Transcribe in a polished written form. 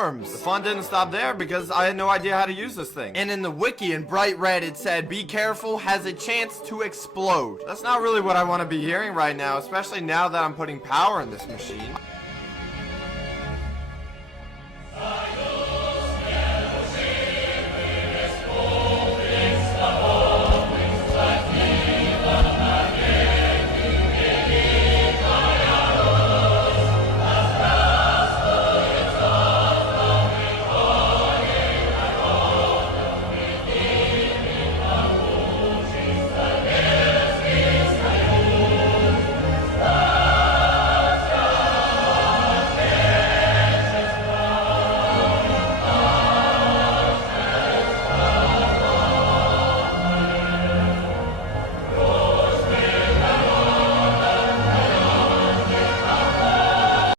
storms. The fun didn't stop there because I had no idea how to use this thing. And in the wiki in bright red it said, be careful, has a chance to explode. That's not really what I want to be hearing right now, especially now that I'm putting power in this machine.